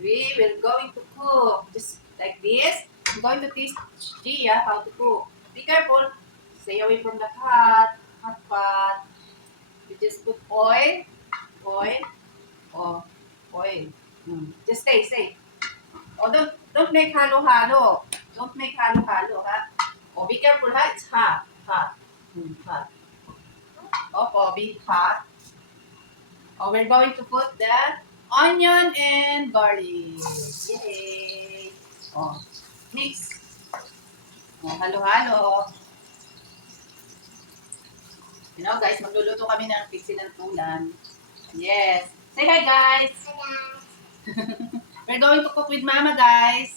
We will going to cook just like this. I'm going to teach Gia how to cook. Be careful. Stay away from the hot pot. You just put oil, oh, oil. Just stay. Oh, don't make halo-halo. Don't make halo-halo, ha? Oh, be careful, ha? It's hot. Hot. Oh, be hot. Oh, we're going to put the onion and garlic. Yay! Oh, mix. Oh, halo-halo. You know, guys, magluluto kami ng pixie ng tulan. Yes. Say hi, guys. We're going to cook with Mama, guys.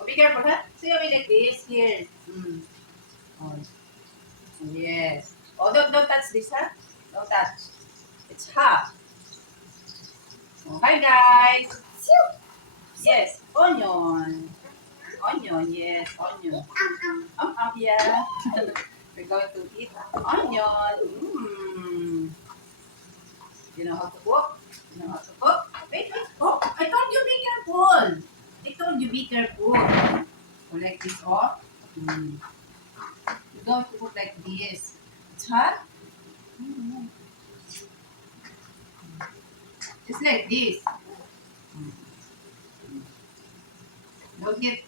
Oh, be careful, ha? Say away like this. Here. Oh, yes. Oh, don't touch this, ha? Don't touch. It's hot. Oh, hi, guys. Yes, onion. Onion, yes, onion. Yeah. We're going to eat onion. You know how to cook? You know how to cook? Wait. Oh, I told you be careful. I told you be careful. So like this, oh. You're going to cook like this. It's hot. Just like this. Don't get,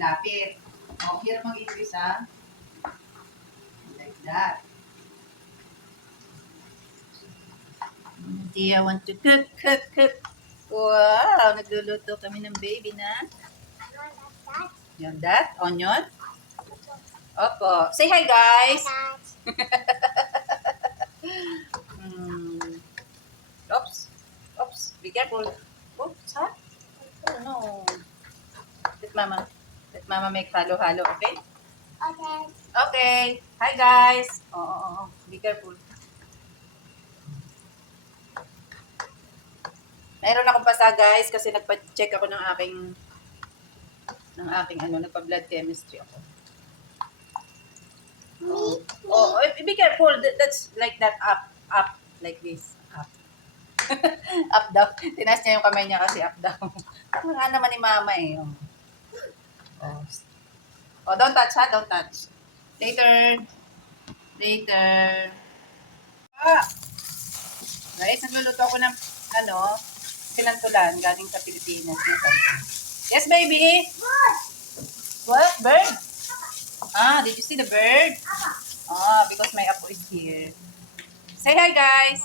lapit. Oh, here mag-English, ha? Like that. Tia want to cook. Wow, nagluluto kami ng baby na. Yan, that, onion. Opo. Say hi, guys. Oops. Oops. Be careful. Oops, ha? Oh, no. Let mama make halo-halo, okay? Okay. Hi, guys. Oh. Be careful. Mayroon akong pasa, guys, kasi nagpa-check ako ng aking nagpa-blood chemistry ako. Be careful. That's like that up, like this. Up. Up daw. Tinas niya yung kamay niya kasi up daw. Tama nga naman ni mama eh. Oh, don't touch, ha? Don't touch. Later. Ah! Guys, nagluluto ako ng, sinantulan galing sa Pilipinas. Yes, baby? What? Bird? Ah, did you see the bird? Ah, because my apo is here. Say hi, guys.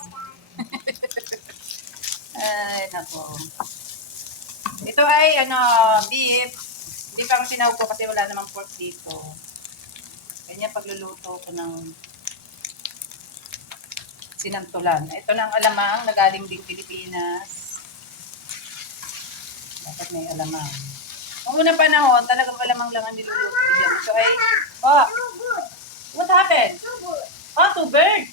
Ay, nako. Ito ay, beef. Beef ang sinawag ko kasi wala namang pork dito. Ganyan pagluluto ko ng sinantulan. Ito lang alamang na galing din Pilipinas. Dapat may alamang. Noong unang panahon, talagang alamang lang ang niluluto dyan. Ito ay, what happened? Oh, two birds.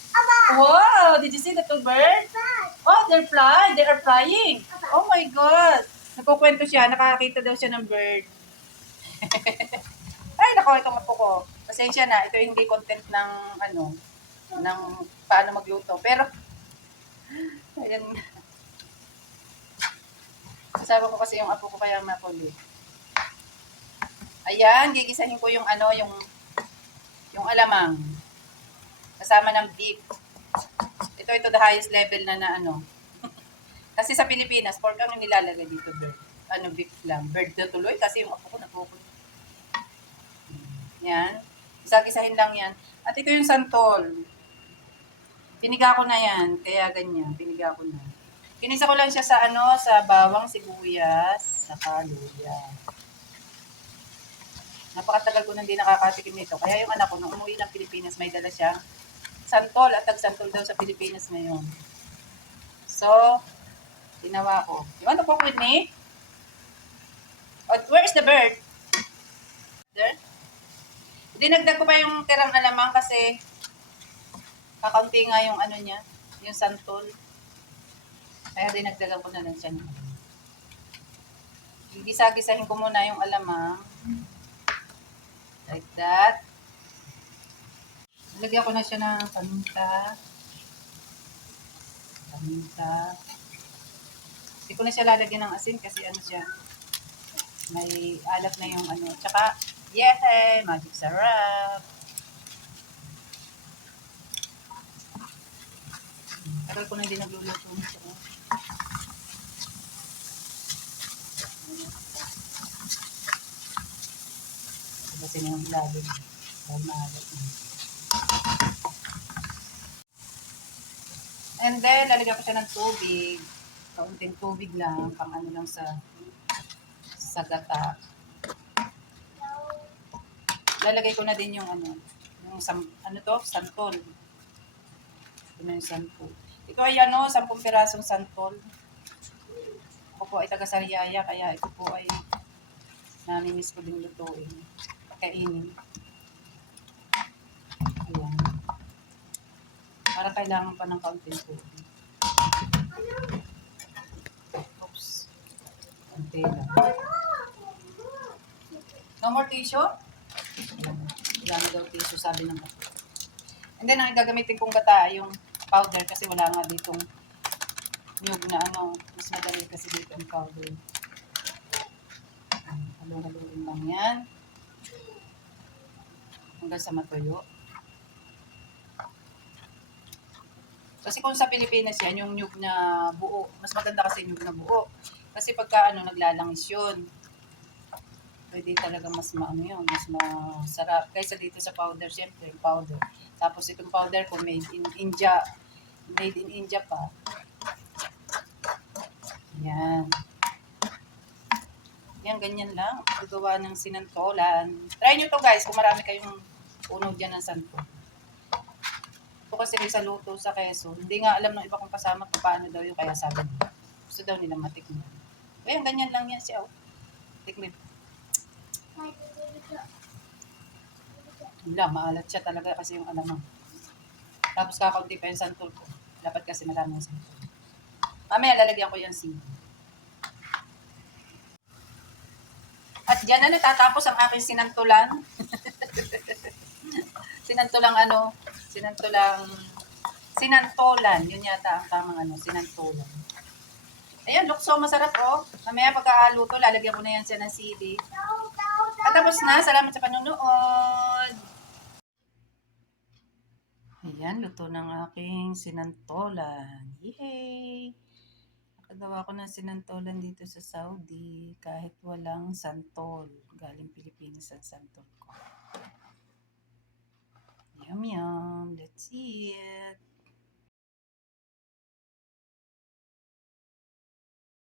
Wow, did you see the two birds? Oh, they are flying. Oh my God. Nagkukwento siya, nakakita daw siya ng bird. Ay, nako, itong apo ko. Pasensya na, ito hindi content ng, ng paano magluto. Pero, ayan. Kasama ko kasi yung apo ko kaya makulit. Ayan, gigisahin ko yung, yung alamang. Kasama ng beef. Ito the highest level na Kasi sa Pilipinas, pork ang nilalagay dito, bird. Beef lang. Bird na tuloy kasi yung apo ko nagkukulit. Yan. Isa-gisahin lang yan. At ito yung santol. Piniga ko na yan. Kaya ganyan. Piniga ko na. Kinisa ko lang siya sa sa bawang, sibuyas, saka luya. Napakatagal ko nang hindi nakakatikim nito. Kaya yung anak ko, nung umuwi ng Pilipinas, may dala siyang santol at tag-santol daw sa Pilipinas ngayon. So, ginawa ko. You want to cook with me? Oh, where is the bird? There? Dinagdag ko pa yung tirang alamang kasi kakaunti nga yung niya, yung santol. Kaya dinagdagan ko na lang siya. Gisa-gisahin ko muna yung alamang. Like that. Lagyan ko na siya ng paminta. Hindi ko na siya lalagyan ng asin kasi ano siya, may alat na yung ano. Tsaka, yehey! Magic sarap! Tagal ko na hindi nagluluto nito. Kasi na yung ilalim. Dahil maalat na. And then, lalagyan ko siya ng tubig. Kaunting tubig lang. Pang ano lang sa gata. Lalagay ko na din yung ano. Yung ano to? Santol. Ito na yung santol. Ito ay ano, 10 pirasong santol. Ako po ay taga-Sariaya, kaya ito po ay namimiss ko din lutuin. Kainin. Ayan. Parang kailangan pa ng kaunting tubig. Oops. Konti lang. No more tissue? Wala na daw tissue, sabi ng kapatid. And then, ang gagamitin kong gata yung powder kasi wala nga ditong nyug na ano. Mas madali kasi dito ang powder. Halo-haloin lang yan. Hanggang sa matuyo. Kasi kung sa Pilipinas yan, yung nyug na buo, mas maganda kasi nyug na buo. Kasi pagka ano, naglalangis yun, pwede talaga mas maano yun, mas masarap. Kaysa dito sa powder, syempre, powder. Tapos itong powder ko made in India pa. Yan. Yan, ganyan lang. Paggawa ng sinantolan. Try nyo to guys, kung marami kayong puno dyan ng santo. Ito kasi sa luto sa Quezon, hindi nga alam ng iba kong kasama kung paano daw yung kaya sabi nila. Gusto daw nila matikman. Ayan, ganyan lang yan siya. Oh. Tikman. Wala, maalat siya talaga kasi yung alamang. Tapos kakaunti pa yung santol ko. Dapat kasi marami yung santol. Mamaya lalagyan ko yung sili. At dyan na natatapos ang aking sinantulan. Sinantolan. Yun yata ang tamang ano, sinantolan. Ayan, lukso, masarap oh. Mamaya pagkaaluto, lalagyan ko na yan siya ng sili. At tapos na, salamat sa panonood. Ayan, luto ng aking sinantolan. Yay! Nakagawa ko ng sinantolan dito sa Saudi kahit walang santol. Galing Pilipinas ang santol ko. Yum, yum. Let's eat.